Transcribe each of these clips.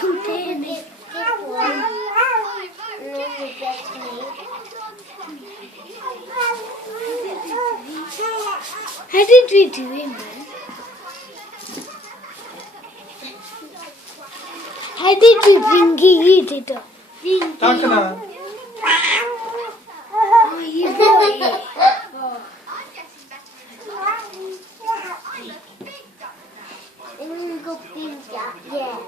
टूटे नहीं How did we do it, man? How did we bring it up? Takna. Oh, you got it. Yeah.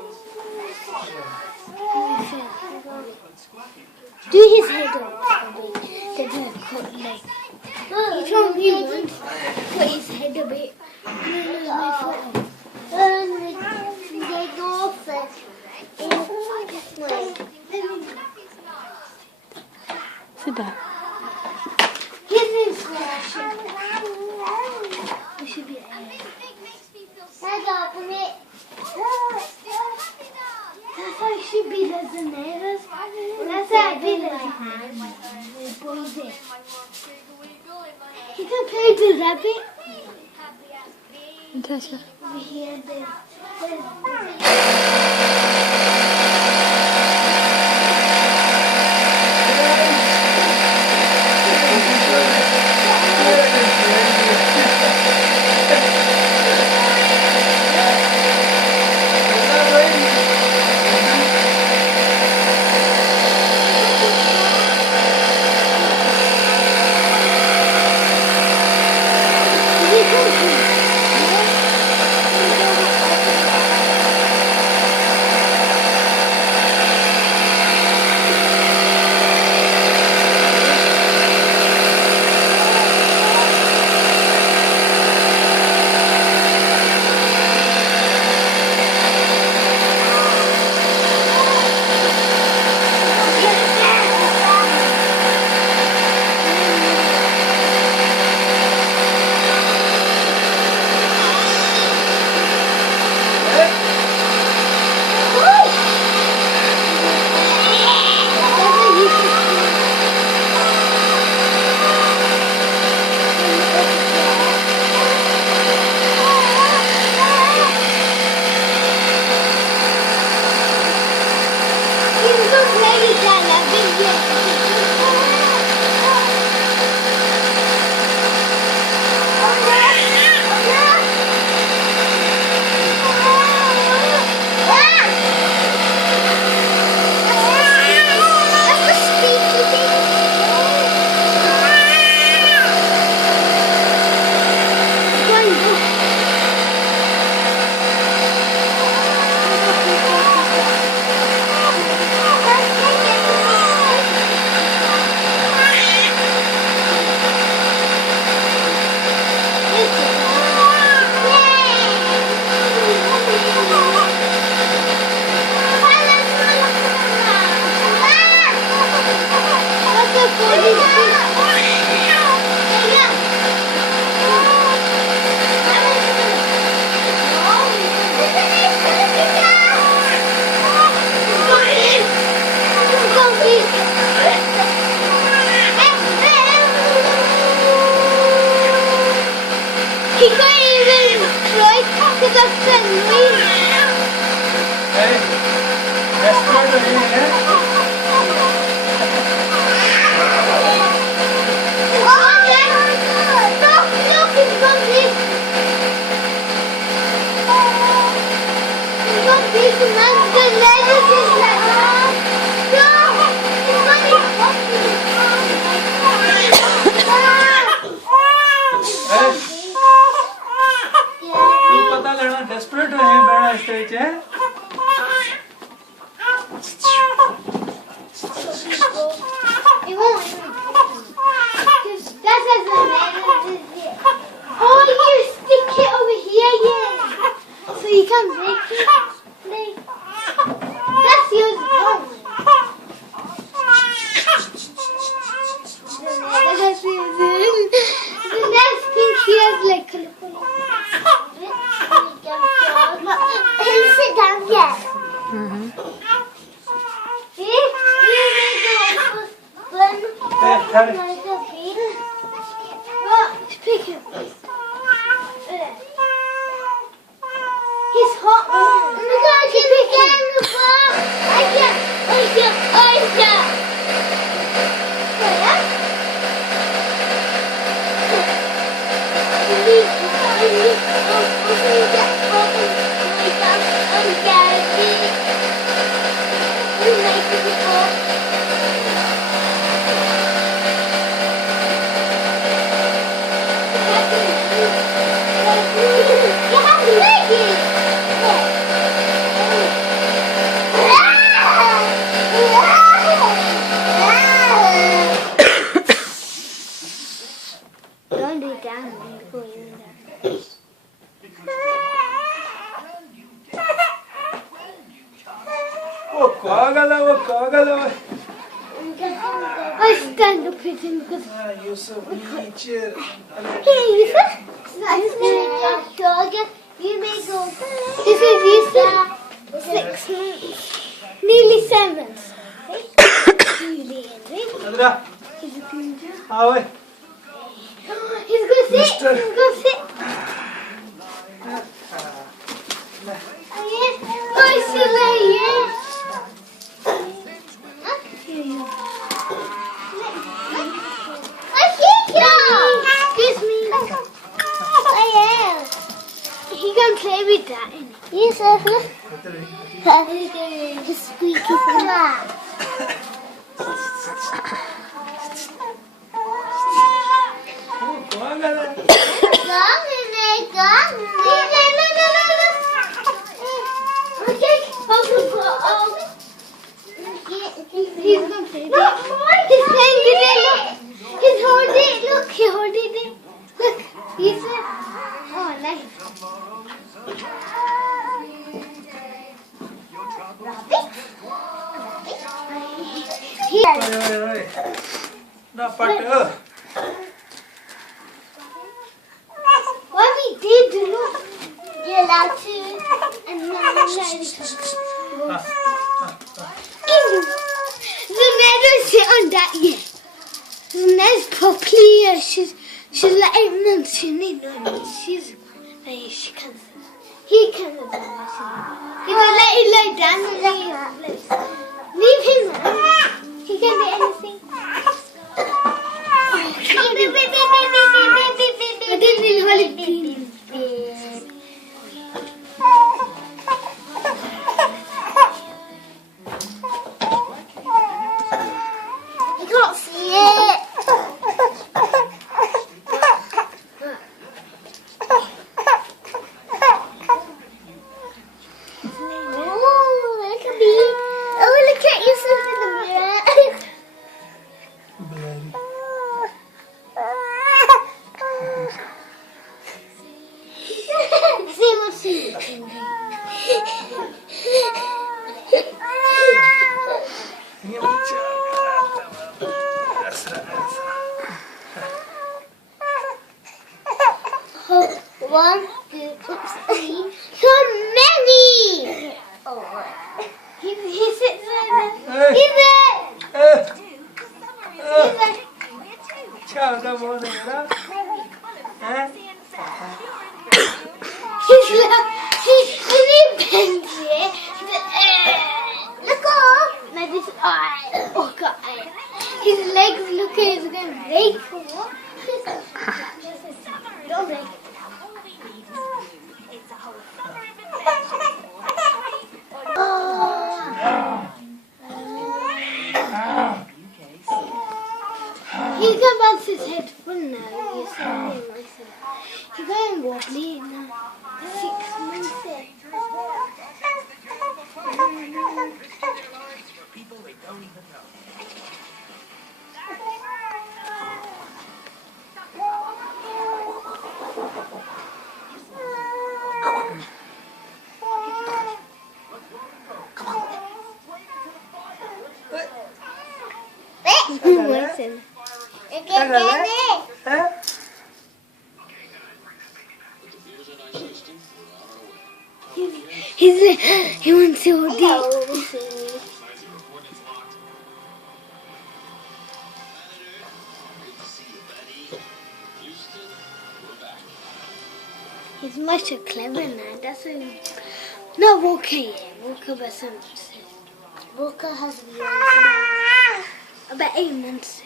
Do his head up a bit. Then he'll cut like. He told me once, put his head a bit. My foot. They go first. This way. Sit down. His is we should be Let's open it. That's how it should be, there's the neighbors. That's how I feel like you can play the rabbit. Natasha. We hear this. He couldn't even try because of the noise. Hey, that's part of it, yeah? तू पता लेना desperate हो बैठा इस तरह Don't do it down before you do that. वो पागल है वो पागल है I stand up with him because Yusuf नीचे hey Yusuf, nice to meet you. You may go. This is Yusuf, 6 months, nearly 7. अदरा हाँ भाई He's gonna sit. Mister. He's gonna sit. Yes. Oh, Shila, yes. Excuse me. Oh, yeah. He can play with that. Yes, sir. The squeaky पागल है He's going to play it. He's playing with it. Look. He's holding it. Look, he holding it. Look. He's oh, nice. ओए ना पट What we did, look. You're allowed to. And now the man don't sit on that yet. The man's properly, she's letting them sit in on it. She's like, she can't. He can't. He will let you lie down and leave him. He can do anything. I didn't really want to be. I can't see it. Oh, look at me. Oh, look at yourself in the mirror. See what's in it. ये बच्चा ऐसा One, two, three. So many. Oh, he sits there. Hey. He's there. He's there. क्या होता बोल रहा है He's when he bends it. Look up. Now this eye. Oh God. His legs look like he's going to break. Don't break it. He's going to bounce his head full now. He's going wobbly now. 6 months in. People they don't even know. Listen. He wants to hold it. He's much clever now. That's why. No, Walker. Walker, but some. Walker has about 8 months.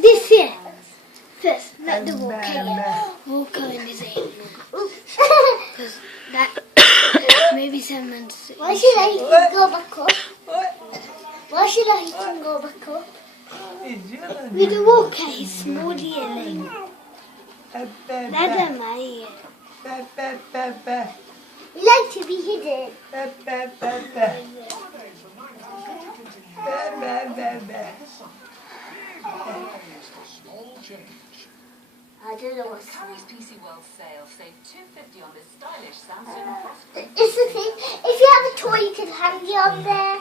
This year. First, not the Walker yet. Walker in his 8 months. Because that maybe 7 months. Why should I go back up? Why should I hit and go back up? Is you? With the walker, he's small yelling. Never mind. We like to be hidden. I don't know what's Carrie's PC World sale. Save $250 on this stylish Samsung. It's the thing. If you have a toy, you can hang it on there.